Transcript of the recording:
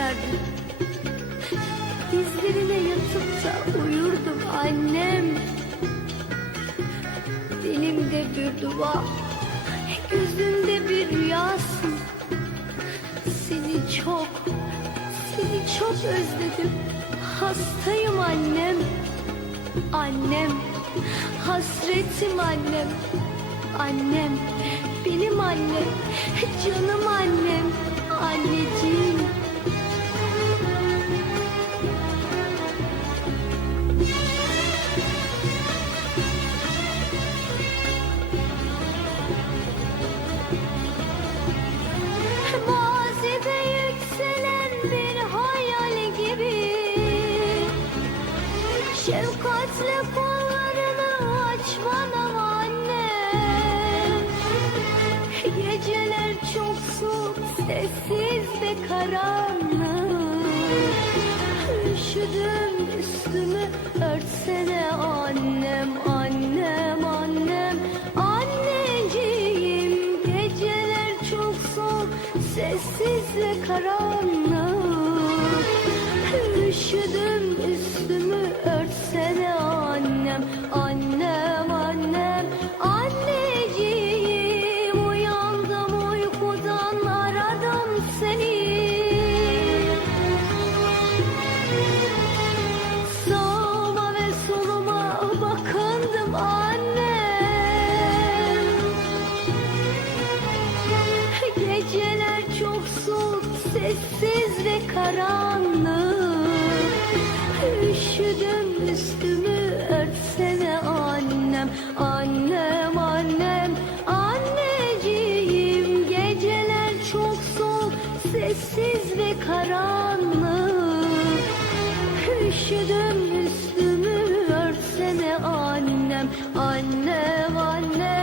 ederdi. Dizlerine yatıp da uyurdum annem. Dilimde bir dua, gözümde bir rüyasın. Seni çok, seni çok özledim. Hastayım annem. Annem, hasretim annem. Annem, benim annem, canım Şefkatle kollarını açmana annem Geceler çok soğuk, sessiz ve karanlık. Üşüdüm üstümü örtsene annem, annem, annem. Anneciğim geceler çok soğuk, sessiz ve karanlık sessiz ve karanlık. Üşüdüm üstümü örtsene annem. Annem annem. Anneciğim Geceler çok soğuk. Sessiz ve karanlık. Üşüdüm üstümü örtsene annem. Annem annem.